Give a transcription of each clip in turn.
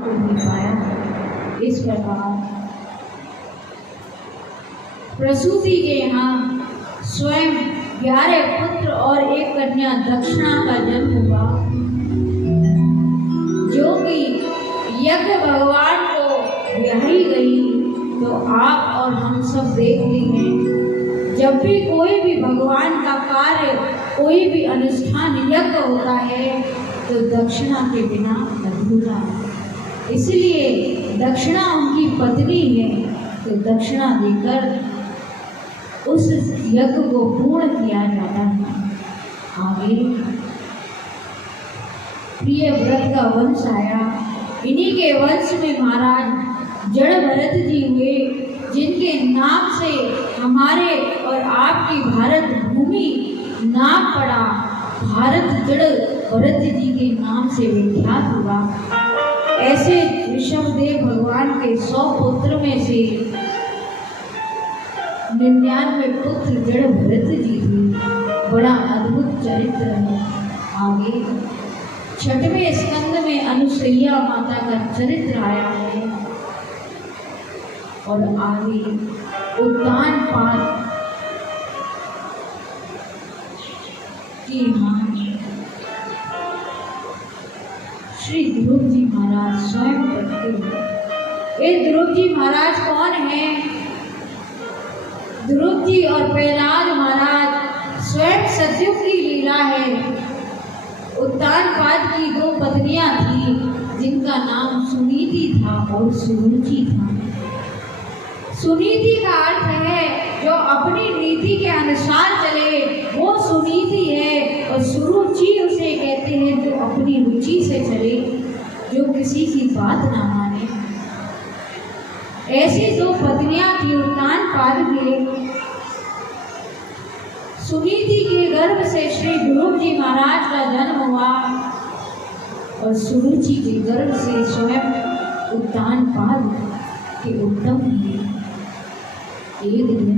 को भी पाया है। इस प्रकार प्रसूति के यहाँ स्वयं 11 पुत्र और एक कन्या दक्षिणा का जन्म हुआ, जो कि यज्ञ भगवान को ब्याही गई। तो आप और हम सब देखते हैं, जब भी कोई भी भगवान का कार्य, कोई भी अनुष्ठान यज्ञ होता है तो दक्षिणा के बिना अधूरा है। इसलिए दक्षिणा उनकी पत्नी है, तो दक्षिणा देकर उस यज्ञ को पूर्ण किया जाता है। आगे प्रिय व्रत का वंश आया। इन्हीं के वंश में महाराज जड़ भरत जी हुए, जिनके नाम से हमारे और आपकी भारत भूमि नाम पड़ा। भारत जड़ भरत जी के नाम से विख्यात हुआ। ऐसे ऋषभदेव भगवान के 100 पुत्र में से 99 पुत्र जड़ भरत जी थे। बड़ा अद्भुत चरित्र है। आगे 6वें स्कंद में अनुसैया माता का चरित्र आया है। और आगे उत्तानपाद की मां श्री ध्रुव जी महाराज स्वयं प्रकट हुए। ये ध्रुव जी महाराज कौन है? ध्रुव जी और प्रहलाद महाराज स्वयं सतयुग की लीला है। उत्तानपाद की 2 पत्नियां थी, जिनका नाम सुनीति था और सुरुचि था। सुनीति का अर्थ है जो अपनी नीति के अनुसार चले, वो सुनीति है। और सुरुचि उसे कहते हैं जो अपनी रुचि से चले, जो किसी की बात ना माने। ऐसी 2 पत्नियां थी उत्तानपाद के। सुनीति के गर्भ से श्री ध्रुव जी महाराज का जन्म हुआ और सुरुचि के गर्भ से स्वयं उत्तानपाद के उत्तम हुए। एक दिन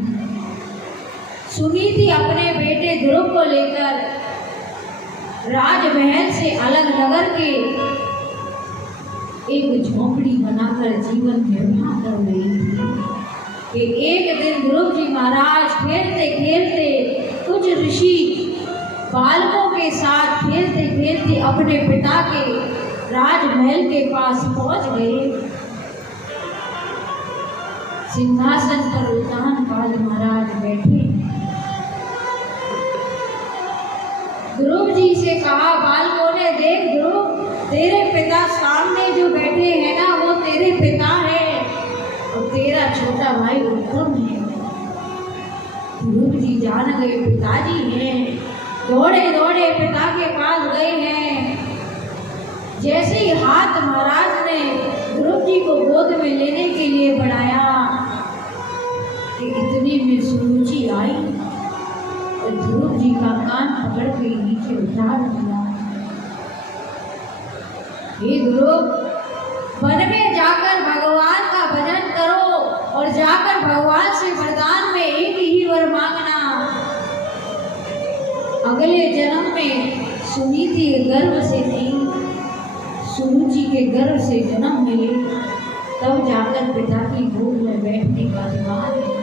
सुनीति अपने बेटे ध्रुव को लेकर राजमहल से अलग नगर के एक झोंपड़ी बनाकर जीवन निर्वाह कर रही थी कि एक दिन ध्रुव जी महाराज खेलते खेलते कुछ ऋषि बालकों के साथ खेलते खेलते अपने पिता के राजमहल के पास पहुंच गए। सिंहासन पर उत्तानपाद महाराज बैठे। ध्रुव जी से कहा, बालकों ने, देख ध्रुव, तेरे पिता सामने जो बैठे हैं ना, वो तेरे पिता है और तेरा छोटा भाई उत्तम है। ध्रुव जी जान गए पिताजी हैं। दौड़े दौड़े पिता के पास गए हैं। जैसे ही हाथ महाराज ने ध्रुव जी को गोद में लेने के लिए बढ़ाया कि इतनी में सुरुचि आई और ध्रुव जी का कान पकड़ के नीचे उतार दिया। हे ध्रुव, वन में जाकर भगवान का भजन करो और जाकर भगवान से वरदान में एक ही वर मांगना। अगले जन्म में सुनीति के गर्भ से थी, सुरुचि के गर्भ से जन्म मिले, तब जाकर पिता की गोद में बैठने का अधिकार है।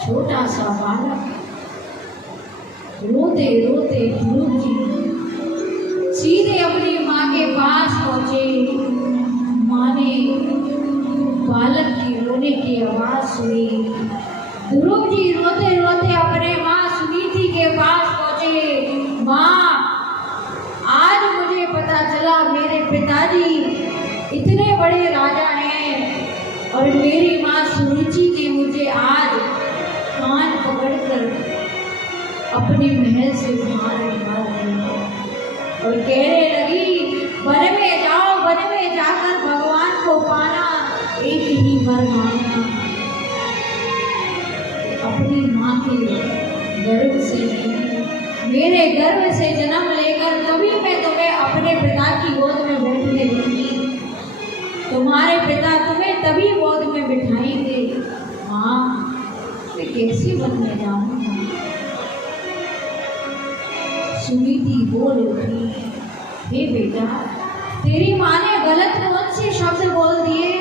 छोटा सा बालक रोते रोते ध्रुव जी सीधे अपनी माँ के पास पहुँचे। माँ ने बालक की रोने की आवाज़ सुनी। ध्रुव जी रोते रोते अपने माँ सुनीति के पास पहुँचे। माँ, आज मुझे पता चला मेरे पिताजी इतने बड़े राजा हैं और मेरी माँ सुरुचि ने मुझे आज कान पकड़कर अपने महल से बाहर निकाल दिया और कहने लगी, वन में जाओ, वन में जाकर भगवान को पाना, एक ही वर मांगना। अपनी माँ के गर्भ से, मेरे गर्भ से जन्म लेकर तभी मैं तुम्हें अपने पिता की गोद में बैठने दूंगी। तुम्हारे पिता तुम्हें तभी गोद में बिठाएंगे। माँ, मैं कैसे वन में जाऊंगा? सुनीति बोल उठी, हे बेटा, तेरी माँ ने गलत कौन से शब्द बोल दिए?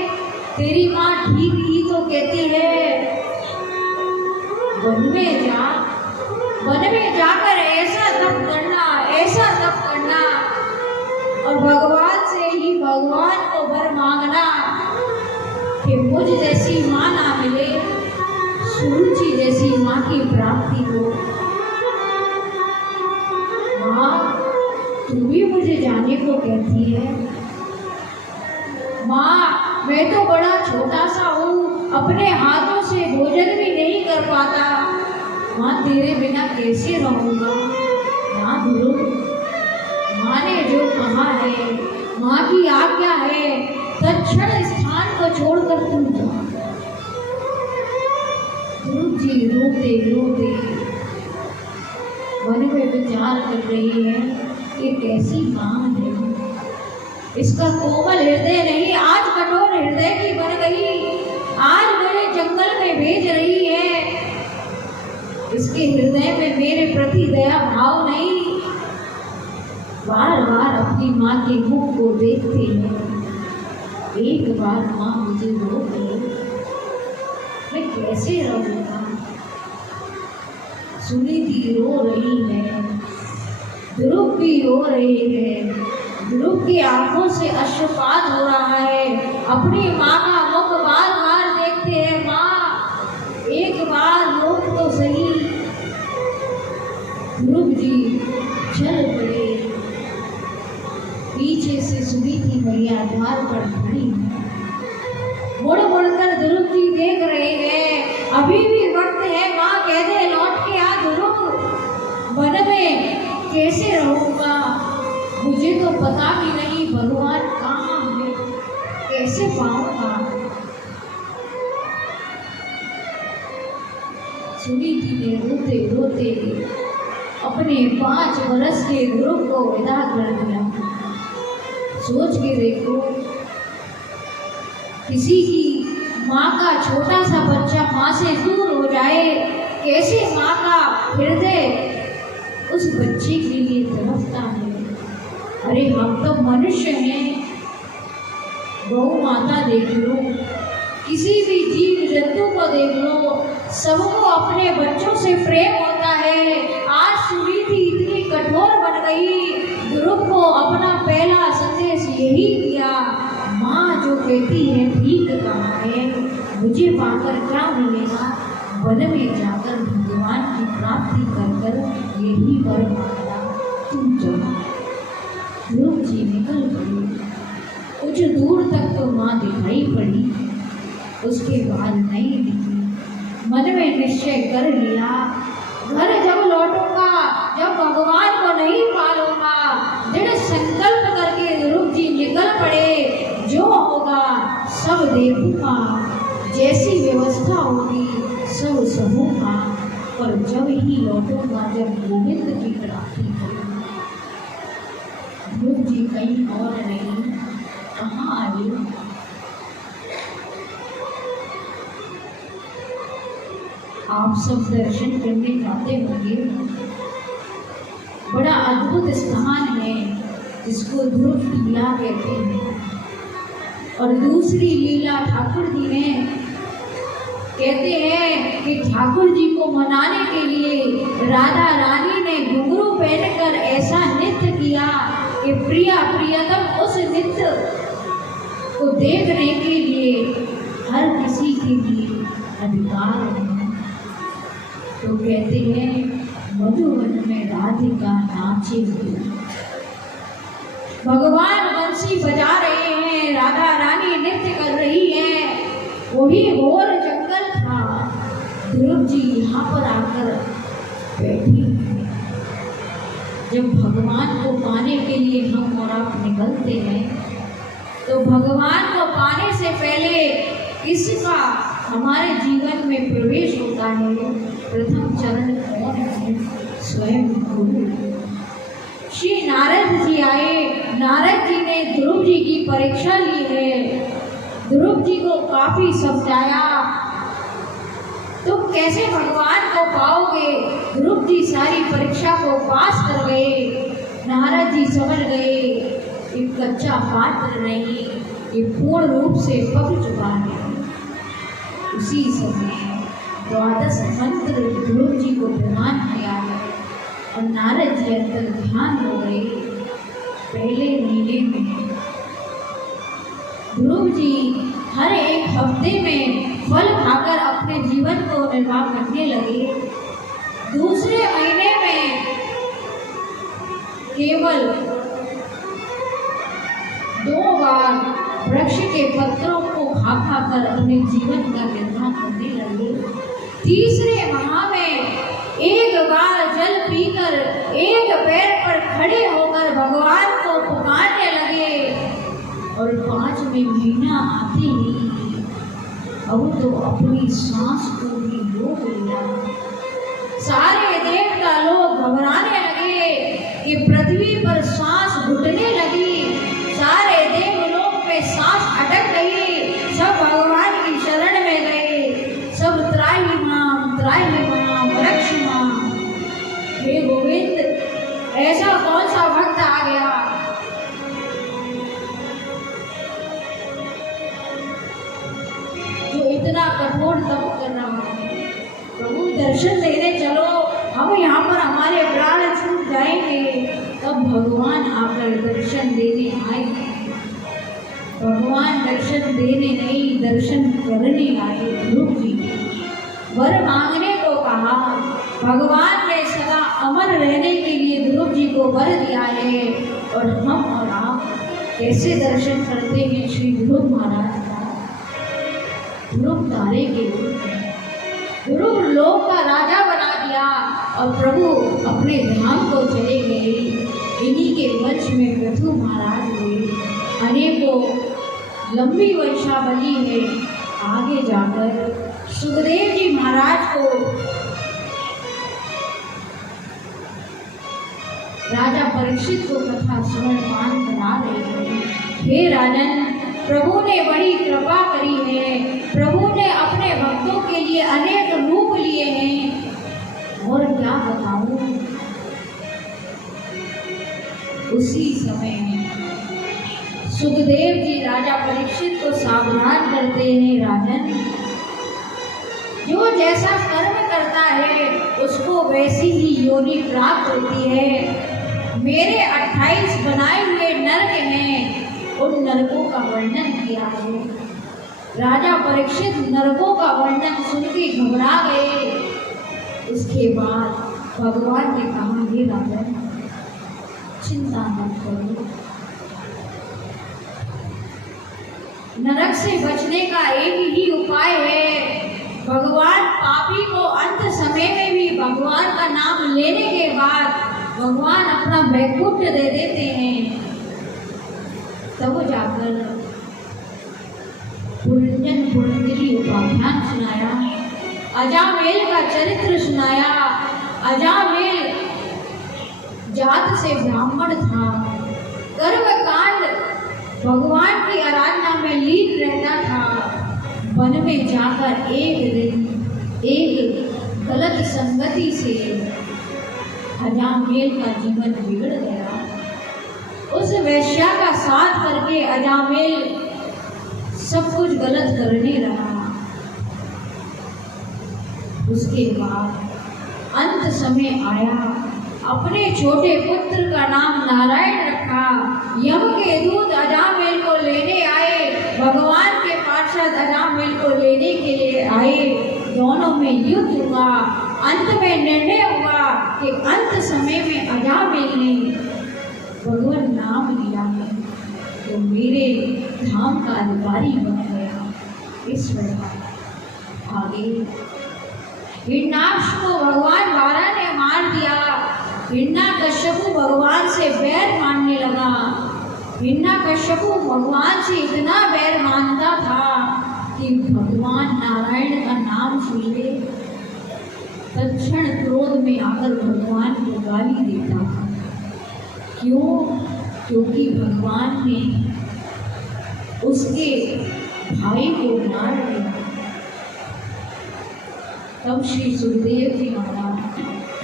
तेरी माँ ठीक ही तो कहती है, वन में जाकर ऐसा तप करना, ऐसा तप करना, और भगवान से ही भगवान को वर मांगना कि मुझ जैसी माँ ना मिले, सुरुचि जैसी माँ की प्राप्ति हो। माँ, तू भी मुझे जाने को कहती है। माँ, मैं तो बड़ा छोटा सा हूँ, अपने हाथों से भोजन भी नहीं कर पाता। माँ, तेरे बिना कैसे रहूँगा? ना ध्रुव, माँ ने जो कहा है, माँ की आज्ञा है, तत्क्षण स्थान को छोड़कर तुम जा। ध्रुव जी रोते रोते मन में विचार कर रही है, ये कैसी माँ है? इसका कोमल हृदय नहीं, आज कठोर हृदय की बन गई, आज मेरे जंगल में भेज रही है। इसके हृदय में मेरे प्रति दया भाव नहीं। बार बार अपनी माँ के मुख को देखते हैं। एक बार माँ मुझे रोक ले, मैं कैसे रहूँगा? सुनीति रो रही है, ध्रुव भी रो रही है। ध्रुव की आंखों से अश्रुपात हो रहा है। अपनी माँ का मुख बार बार देखते हैं। माँ, एक बार रोक तो सही। ध्रुव जी चल पड़े। पीछे से सुनीति मैया द्वार पर खड़ी मुड़ मुड़कर ध्रुव जी देख रहे हैं। अभी भी वक्त है, माँ कह दे लौट के आ ध्रुव। वन में कैसे रहूँगा? मुझे तो पता भी नहीं भगवान कहाँ है, कैसे पाऊंगा? सुनीति ने रोते रोते अपने 5 वर्ष के ध्रुव को विदा कर दिया। सोच के देखो, किसी की माँ का छोटा सा बच्चा माँ से दूर हो जाए, कैसे माँ का हृदय उस बच्चे के लिए तड़पता है। अरे हम तो मनुष्य हैं। गौ माता देख लो, किसी भी जीव जंतु को देख लो, सबको अपने बच्चों से प्रेम होता है। आज सुनीति इतनी कठोर बन गई, ध्रुव को अपना पहला संदेश यही दिया, माँ जो कहती है ठीक कहा है, मुझे पाकर क्या मिलेगा? वन में जाकर भगवान की प्राप्ति कर यही वर मांगना, तुम जाओ। ध्रुव जी निकल पड़े। कुछ दूर तक तो माँ दिखाई पड़ी, उसके बाद नहीं दिखी। मन में निश्चय कर लिया, घर जब लौटूंगा, जब भगवान को नहीं पालूंगा। दृढ़ संकल्प करके ध्रुव जी निकल पड़े। जो होगा सब देखूंगा, जैसी व्यवस्था होगी सब सहूंगा, पर जब ही लौटूंगा जब गोविंद की प्राप्ति होगी। ध्रुव जी कहीं और नहीं, कहाँ आई? आप सब दर्शन करने जाते होंगे। बड़ा अद्भुत स्थान है जिसको ध्रुव लीला कहते हैं। और दूसरी लीला ठाकुर जी ने कहते हैं कि ठाकुर जी को मनाने के लिए राधा रानी ने घुंघरू पहनकर ऐसा नृत्य किया कि प्रिया प्रियतम उस नृत्य को देखने के लिए हर किसी के लिए अधिकार है। तो कहते हैं मधुवन में राधिका नाचे हुए, भगवान बंसी बजा रहे हैं, राधा रानी नृत्य कर रही है। वही घोर जंगल था। ध्रुव जी यहाँ पर आकर बैठी। जब भगवान को पाने के लिए हम और आप निकलते हैं तो भगवान को पाने से पहले किसका हमारे जीवन में प्रवेश होता है? प्रथम चरण कौन है? स्वयं गुरु। श्री नारद जी आए। नारद जी ने ध्रुव जी की परीक्षा ली है। ध्रुव जी को काफी समझाया, तुम कैसे भगवान को पाओगे? ध्रुव जी सारी परीक्षा को पास कर गए। नारद जी समझ गए एक कच्चा पात्र नहीं, ये पूर्ण रूप से पक चुका है। उसी समय द्वादश मंत्र ध्रुव जी को प्रदान किया है और नारद जी अंतर ध्यान हो गए। पहले महीने में ध्रुव जी हर एक हफ्ते में फल खाकर अपने जीवन को निर्वाह करने लगे। दूसरे महीने में केवल 2 बार वृक्ष के पत्रों को खा कर अपने जीवन का निर्वाह करने लगे। तीसरे माह में 1 बार जल पीकर एक पैर पर खड़े होकर भगवान को पुकारने लगे और 5वें महीना आते ही अब तो अपनी सांस को भी रोक लिया। सारे देवता लोग घबराने लगे कि पृथ्वी पर सांस घुटने लगी। सारे देवलोक में सांस अटक गई। सब भगवान की शरण में गए। सब त्राहि मां वृक्ष मां। हे गोविंद, ऐसा कौन सा भक्त आ गया जो इतना कठोर तप कर रहा है? प्रभु दर्शन देने चलो, हम यहाँ पर हमारे प्राण छूट जाएंगे। तब भगवान आकर दर्शन देने आए। भगवान दर्शन देने नहीं, दर्शन करने आए। ध्रुव जी वर मांगने को कहा। भगवान ने सदा अमर रहने के लिए ध्रुव जी को वर दिया है। और हम और आप कैसे दर्शन करते हैं श्री ध्रुव महाराज का? ध्रुव तारे के रूप में ध्रुव लोक का राजा बना दिया और प्रभु अपने धाम को चले गए। इन्हीं के वंश में पृथु महाराज हुए। अनेकों लंबी वंशावली है। आगे जाकर सुखदेव जी महाराज को राजा परीक्षित को कथा श्रवण करा रहे हैं। हे राजन, प्रभु ने बड़ी कृपा करी है। प्रभु ने अपने भक्तों के लिए अनेक रूप लिए हैं। और क्या बताऊं? उसी समय सुखदेव जी राजा परीक्षित को सावधान करते हैं, राजन, जो जैसा कर्म करता है उसको वैसी ही योनि प्राप्त होती है। मेरे 28 बनाए हुए नरक हैं, उन नरकों का वर्णन किया है। राजा परीक्षित नरकों का वर्णन सुन के घबरा गए। उसके बाद भगवान ने कहा, हे राजन, चिंता मत करो। नरक से बचने का एक ही उपाय है। भगवान पापी को अंत समय में भी भगवान का नाम लेने के बाद भगवान अपना वैकुंठ दे देते हैं। तब जाकर पुरंजन पुरंजलि उपाख्यान सुनाया, अजामेल का चरित्र सुनाया। अजामेल जात से ब्राह्मण था। कर्मकांड भगवान की आराधना में लीन रहता था। वन में जाकर एक दिन एक गलत संगति से अजामेल का जीवन बिगड़ गया। उस वैश्या का साथ करके अजामेल सब कुछ गलत करने लगा। उसके बाद अंत समय आया। अपने छोटे पुत्र का नाम नारायण रखा। यम के दूत अजामेल को लेने आए। भगवान के पार्षद अजामेल को लेने के लिए आए। दोनों में युद्ध हुआ। अंत में निर्णय हुआ कि अंत समय में अजामेल ने भगवान नाम लिया है तो मेरे धाम का अधिकारी बन गया। इस प्रकार आगे हिरण्याक्ष को भगवान बारह ने मार दिया। हिरण्याकश्यपु भगवान से बैर मानने लगा। हिरण्याकश्यपु भगवान से इतना बैर मानता था कि भगवान नारायण का नाम सुन ले तत्क्षण क्रोध में आकर भगवान को गाली देता था। क्यों? क्योंकि भगवान ने उसके भाई को मार दिया। तब श्री सुखदेव जी महाराज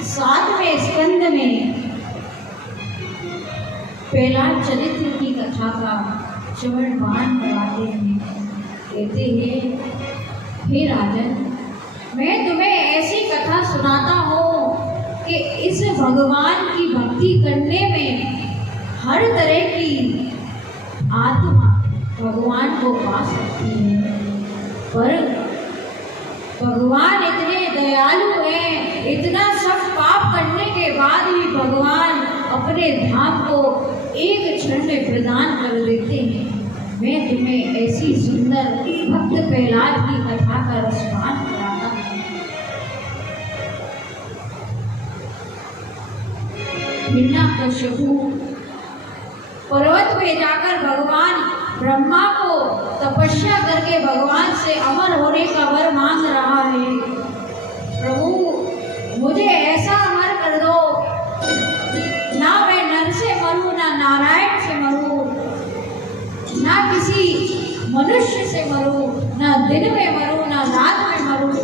7वें स्कंद में प्रहलाद चरित्र की कथा कथा का चमड़बान करवाते हैं। कहते हैं, हे राजन, मैं तुम्हें ऐसी कथा सुनाता हूँ कि इस भगवान की भक्ति करने में हर तरह की आत्मा भगवान को पा सकती है। पर भगवान इतने दयालु हैं, इतना सब पाप करने के बाद भी भगवान अपने धाम को एक क्षण में प्रदान कर देते हैं। मैं तुम्हें ऐसी सुंदर भक्त प्रहलाद की कथा का रसपान कराता हूँ। हिरण्यकशिपु पर्वत पे जाकर भगवान ब्रह्मा को तपस्या करके भगवान से अमर होने का वर मांग रहा है। प्रभु, मुझे ऐसा अमर कर दो, ना मैं नर से मरूं, ना नारायण से मरूं, ना किसी मनुष्य से मरूं, ना दिन में मरूं, ना रात में मरूं,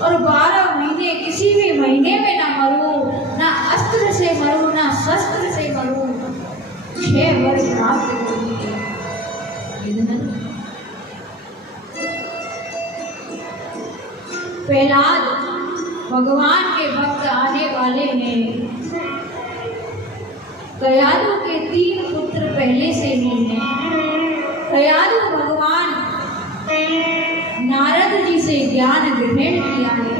और 12 महीने किसी भी महीने में ना मरूं, ना अस्त्र से मरूं, ना शस्त्र से मरूं। 6 वर प्राप्त करूंगी। प्रहलाद भगवान के भक्त आने वाले हैं। कयाधु के 3 पुत्र पहले से ही हैं। कयाधु भगवान नारद जी से ज्ञान ग्रहण किया है।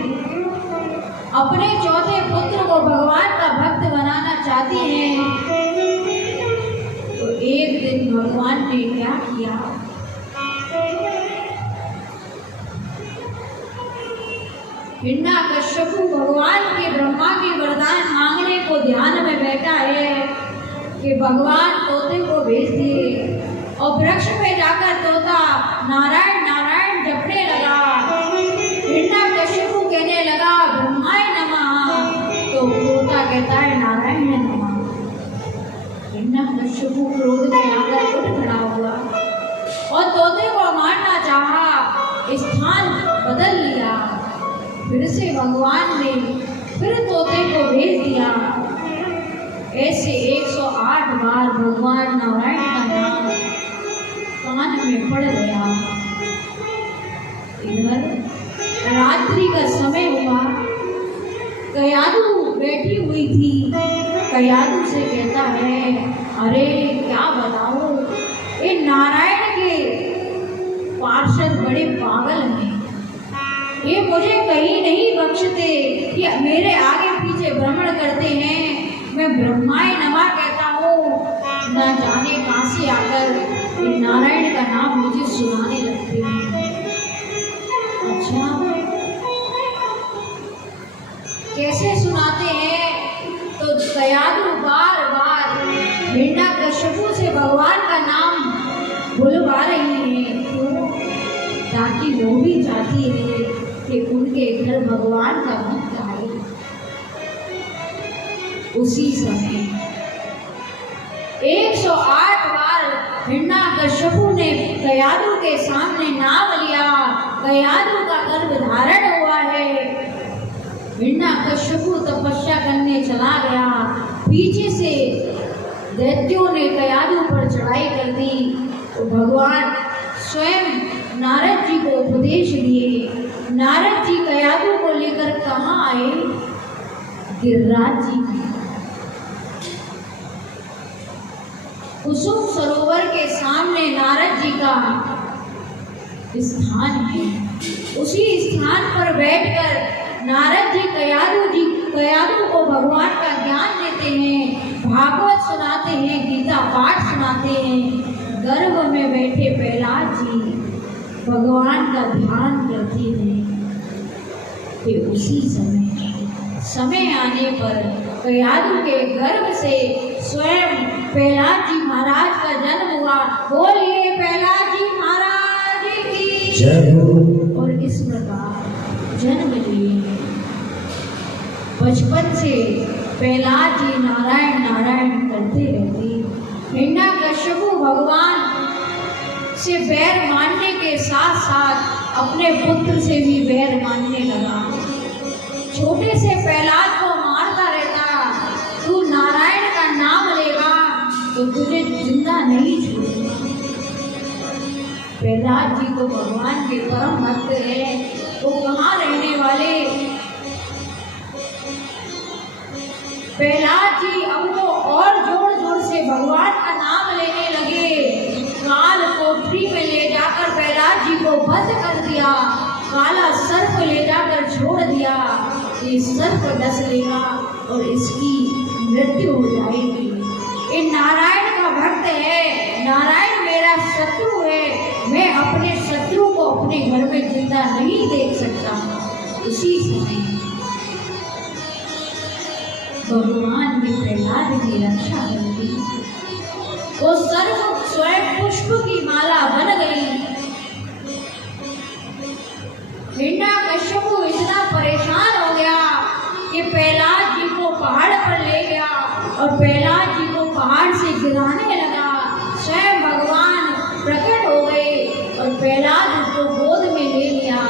अपने 4थे पुत्र को भगवान का भक्त बनाना चाहती हैं। तो एक दिन भगवान ने क्या किया, हिरण्यकशिपु भगवान के ब्रह्मा के वरदान मांगने को ध्यान में बैठा है कि भगवान तोते को भेज दिए, और वृक्ष पे जाकर तोता नारायण नारायण जपने लगा। हिरण्यकशिपु कहने लगा ब्रह्माय नमः, तो तोता कहता है नारायण नमः। हिरण्यकशिपु क्रोध में आकर उठ खड़ा हुआ और तोते को मारना चाहा, स्थान बदल लिया। फिर से भगवान ने फिर तोते को भेज दिया। ऐसे 108 बार भगवान नारायण का नाम कान में पड़ गया। इधर रात्रि का समय हुआ। कयाधु बैठी हुई थी। कयाधु से कहता है, अरे क्या बताऊं, ये नारायण के पार्षद बड़े पागल हैं। ये मुझे कहीं नहीं बख्शते, ये मेरे आगे पीछे भ्रमण करते हैं। मैं ब्रह्माय नमः कहता हूँ, न जाने कहां से आकर नारायण का नाम मुझे सुनाने लगते हैं। अच्छा, कैसे सुनाते हैं? तो कयाधु बार बार हिरण्यकशिपु से भगवान का नाम बुलवा रही है। क्यों? ताकि वो भी चाहती है कि उनके घर भगवान का भक्त आए। उसी समय 108 बार हिरण्यकशिपु ने कयाधु के सामने नाम लिया। कयाधु का गर्भ धारण हुआ है। हिरण्यकशिपु तपस्या करने चला गया। पीछे से दैत्यों ने कयाधु पर चढ़ाई कर दी। तो भगवान स्वयं नारद जी को उपदेश दिए। नारद जी कयाधु को लेकर कहाँ आए? गिरिराज जी की कुसुम सरोवर के सामने नारद जी का स्थान है। उसी स्थान पर बैठकर नारद जी कयाधु को भगवान का ज्ञान देते हैं, भागवत सुनाते हैं, गीता पाठ सुनाते हैं। गर्भ में बैठे प्रहलाद जी भगवान का ध्यान करते हैं। कि उसी समय आने पर कयाधु के गर्भ से स्वयं प्रहलाद जी महाराज का जन्म हुआ। बोलिए प्रहलाद जी महाराज की जय हो। और इस प्रकार जन्म लिए। बचपन से प्रहलाद जी नारायण नारायण करते रहते। हिरण्यकशिपु भगवान से बैर मानने के साथ साथ अपने पुत्र से भी बैर मानने लगा। छोटे से प्रहलाद को मारता रहता, तू नारायण का नाम लेगा तो तुझे जिंदा नहीं छोड़ेगा। प्रहलाद जी तो भगवान के परम भक्त हैं, वो कहाँ रहने वाले। प्रहलाद जी अब तो और जोर जोर से भगवान का नाम लेने लगे। काल कोठरी में ले जाकर प्रहलाद जी को बंद कर दिया, काला सर्प ले जाकर छोड़ दिया। ये सर्प डस लेगा और इसकी मृत्यु हो जाएगी। ये नारायण का भक्त है, नारायण मेरा शत्रु है, मैं अपने शत्रु को अपने घर में जिंदा नहीं देख सकता। उसी समय भगवान ने प्रहलाद की रक्षा कर दी। वो सर्प स्वयं पुष्प की माला बन गई। हिरण्यकश्यप इतना परेशान हो गया कि प्रहलाद जी को पहाड़ पर ले गया और प्रहलाद जी को पहाड़ से गिराने लगा। स्वयं भगवान प्रकट हो गए और प्रहलाद को गोद में ले लिया।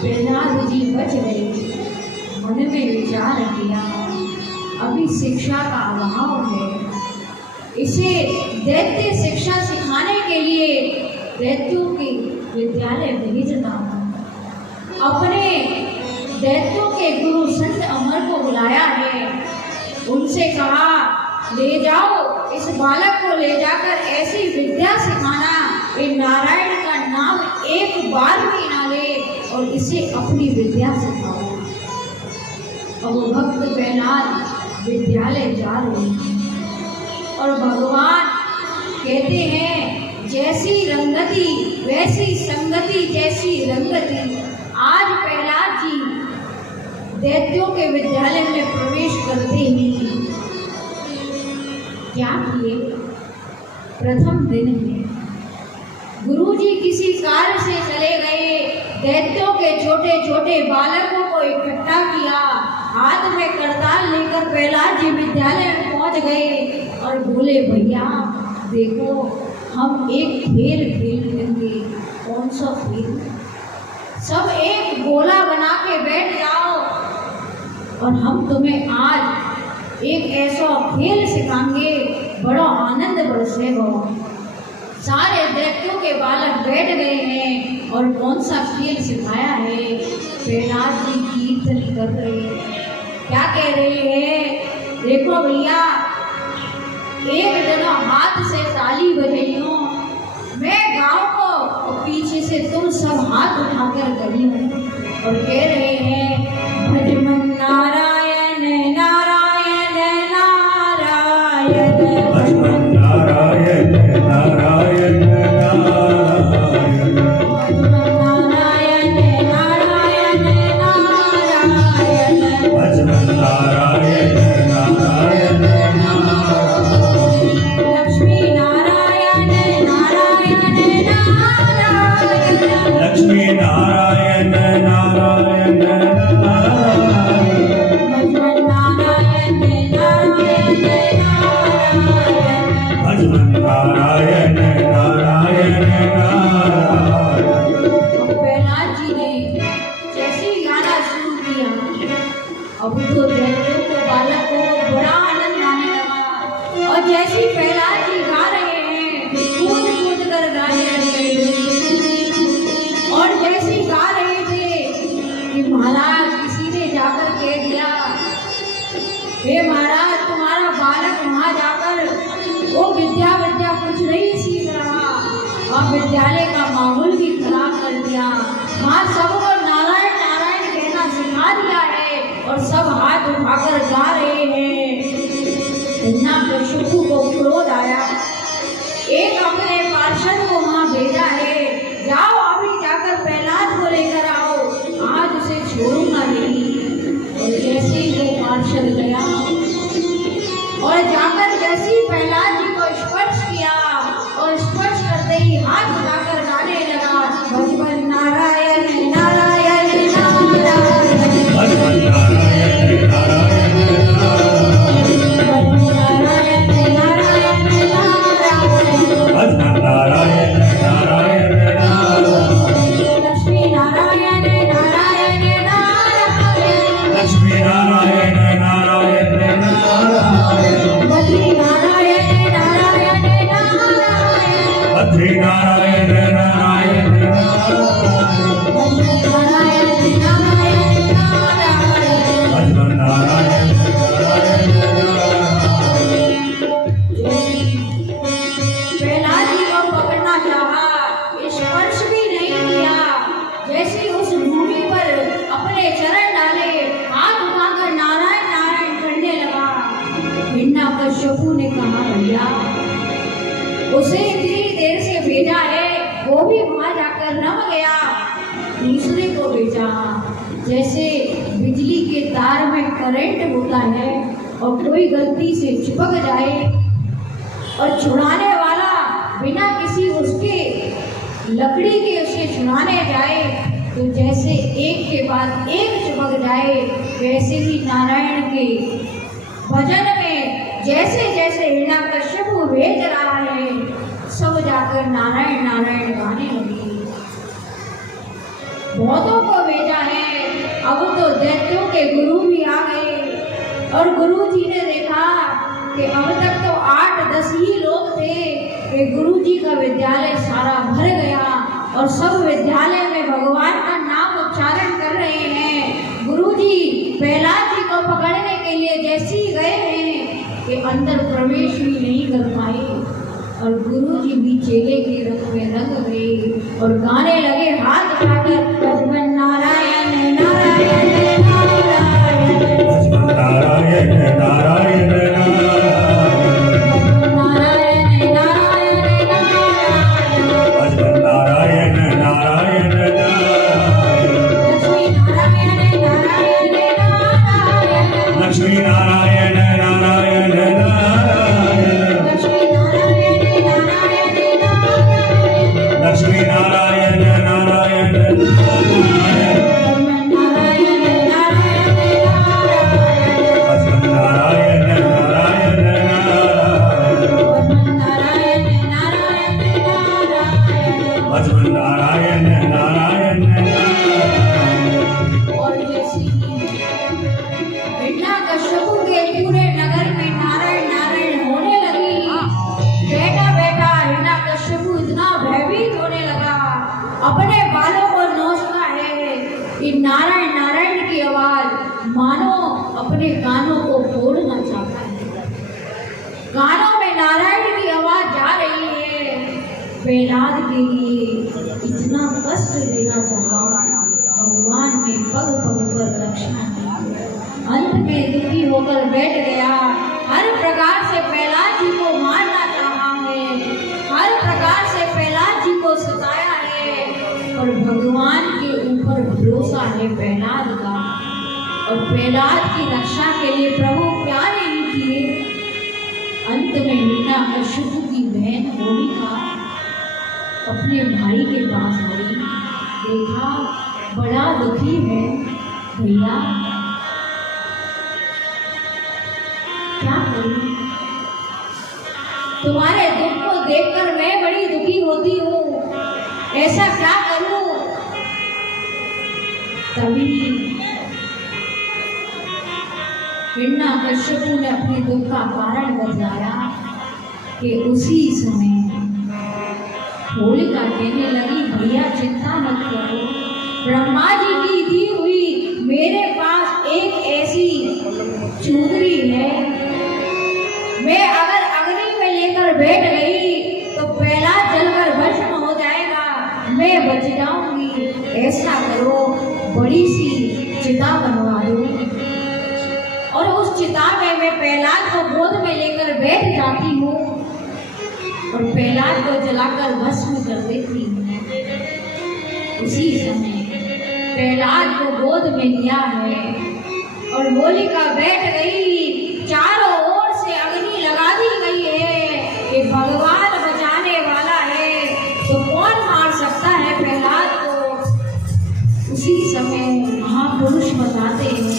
प्रहलाद जी बच गए। मन में विचार किया, अभी शिक्षा का अभाव है, इसे दैत्य शिक्षा सिखाने के लिए दैत्यों के विद्यालय भेजना। अपने दैत्यों के गुरु संत अमर को बुलाया है, उनसे कहा ले जाओ इस बालक को, ले जाकर ऐसी विद्या सिखाना ये नारायण का नाम एक बार भी ना ले और इसे अपनी विद्या सिखाओ। और वो भक्त प्रहलाद विद्यालय जा रहे हैं और भगवान कहते हैं जैसी रंगति वैसी संगति, जैसी रंगति। आज प्रहलाद जी दैत्यों के विद्यालय में प्रवेश करते ही क्या किए। प्रथम दिन है, गुरुजी किसी कार्य से चले गए, दैत्यों के छोटे छोटे बालकों को इकट्ठा किया, हाथ में करताल लेकर प्रहलाद जी विद्यालय में पहुंच गए और बोले भैया देखो हम एक खेल खेलेंगे। कौन सा खेल? सब एक गोला बना के बैठ जाओ और हम तुम्हें आज एक ऐसा खेल सिखाएंगे, बड़ा आनंद बरसेगा। सारे दैत्यों के बालक बैठ गए हैं और कौन सा खेल सिखाया है। प्रहलाद जी कीर्तन कर रहे हैं, क्या कह रहे हैं, देखो भैया एक जना हाथ से ताली बजाइयो, मैं गाँव को और पीछे से तुम सब हाथ उठाकर गई हो और कह रहे हैं भजमन नारायण नारायण नारायण, भजमन नारायण नारायण नारायण, नारायण नारायण नारायण, भजमन नारायण नारायण नारायण, लक्ष्मी नारायण नारायण नारायण, लक्ष्मी नारायण नारायण नारायण, भजमन नारायण नारायण नारायण। भजमन नारायण नारायण नारायण। प्रहलाद जी ने जैसे ही गाना शुरू किया, अब तो दैत्यों को बालकों को बड़ा आनंद आने लगा और जैसे ही प्रहलाद जी गा रहे हैं कूद कूद कर गाने लगे और जैसे ही गा रहे थे कि महाराज किसी ने जाकर कह दिया, हे महाराज तुम्हारा बालक वहाँ जाकर वो विद्या कुछ नहीं सीख रहा और विद्यालय का माहौल भी खराब कर दिया। वहाँ सबको नारायण नारायण कहना सिखा दिया है और सब हाथ उठाकर गा रहे हैं। हिरण्यकश्यप को क्रोध आया, एक अपने पार्षद को वहाँ भेजा है, जाओ अभी जाकर प्रहलाद को लेकर आओ, आज उसे छोड़ूंगा नहीं। और जैसे ही वो पार्षद गया और जाकर जैसे ही प्रहलाद जी को स्पर्श किया और स्पर्श करते ही हाथ उठाकर गाने लगा भजमन नारायण नारायण नारायण, भजमन नारायण नारायण नारायण, नारायण नारायण नारायण, भजमन नारायण वो भी वहां जाकर नम गया। दूसरे को भेजा। जैसे बिजली के तार में करंट होता है और कोई गलती से चिपक जाए और छुड़ाने वाला बिना किसी उसके लकड़ी के उसे छुड़ाने जाए तो जैसे एक के बाद एक चिपक जाए, वैसे ही नारायण के भजन में जैसे जैसे हिरण्यकश्यप भेज रहा है, सब जाकर नारायण नारायण गाने लगे। बहुतों को भेजा है। अब तो दैत्यों के गुरु भी आ गए और गुरु जी ने देखा कि अब तक तो 8-10 ही लोग थे कि गुरु जी का विद्यालय सारा भर गया और सब विद्यालय में भगवान का नाम उच्चारण कर रहे हैं। गुरु जी प्रहलाद जी को पकड़ने के लिए जैसे ही गए हैं कि अंदर प्रवेश भी नहीं कर पाए और गुरु जी भी चेले के रंग में रंग गए और गाने लगे हाथ उठाकर, भजन नारायण नारायण नारायण, नारायण नारायण लक्ष्मी नारायण नारायण लक्ष्मी नारायण नारायण नारायण नारायण नारायण और जैसे हिरण्यकश्यप के पूरे नगर में नारायण नारायण होने लगी। बैठा बैठा हिरण्यकश्यप इतना भयभीत होने लगा, अपने बालों को नोचता है कि नारायण नारायण की आवाज मानो अपने कानों को फोड़ना चाहता है। कानों में नारायण की आवाज जा रही है। प्रहलाद के लिए इतना कष्ट देना चाहा, भगवान ने पग पग पर रक्षा की। अंत में दुखी होकर बैठ गया। हर प्रकार से प्रहलाद जी को मारना चाहा है, हर प्रकार से प्रहलाद जी को सताया है, और भगवान के ऊपर भरोसा है प्रहलाद का। और प्रहलाद की रक्षा के लिए प्रभु क्या नहीं किए। अंत में हिरण्यकश्यप की बहन होलिका अपने भाई के पास आई। देखा बड़ा दुखी है भैया, क्या करूं? तुम्हारे दुख को देखकर मैं बड़ी दुखी होती हूँ, ऐसा क्या करूं? तभी हिरण्यकश्यप ने अपने दुख का कारण बतलाया कि उसी समय होलिका कहने लगी, भैया चिंता मत करो, ब्रह्मा जी की दी हुई मेरे पास एक ऐसी चूदरी है, मैं अगर अग्नि में लेकर बैठ गई तो प्रहलाद जलकर भस्म हो जाएगा, मैं बच जाऊंगी। ऐसा करो, बड़ी सी चिता बनवा दो और उस चिता में मैं प्रहलाद को गोद में लेकर बैठ जाती हूँ और प्रहलाद को जलाकर भस्म कर देती हूँ। उसी समय प्रहलाद को गोद में लिया है और होलिका बैठ गई। चारों ओर से अग्नि लगा दी गई है कि भगवान बचाने वाला है तो कौन मार सकता है प्रहलाद को। उसी समय महापुरुष बताते हैं,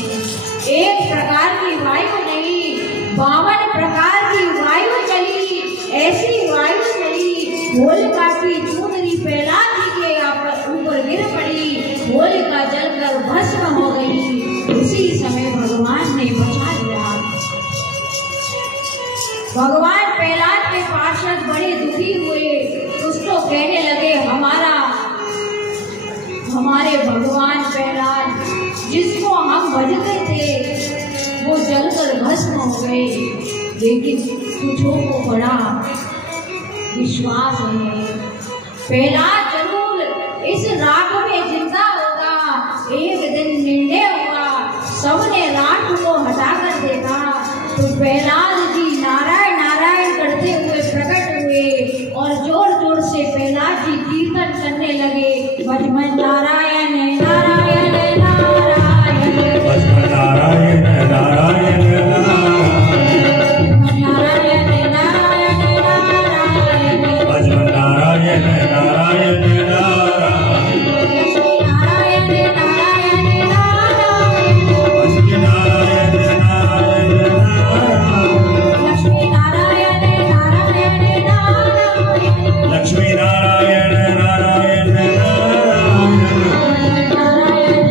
एक प्रकार की वायु नहीं 52 प्रकार की वायु चली। ऐसी वायु चली, होलिका की चूदरी प्रहलाद जी के ऊपर गिर पड़ी, होलिका जलकर भस्म हो गई। उसी समय भगवान ने बचा लिया। भगवान प्रहलाद के पार्षद बड़े दुखी हुए, उसको कहने लगे, हमारे भगवान प्रहलाद जिसको हम भजते थे वो जलकर भस्म हो गए, लेकिन तुझो को बड़ा विश्वास है प्रहलाद जरूर इस राख में जिंदा होगा। एक दिन निर्णय हुआ, सबने राख को हटाकर देखा तो प्रहलाद जी नारायण नारायण करते हुए प्रकट हुए और जोर जोर से प्रहलाद जी कीर्तन करने लगे। बच में नारायण नारायण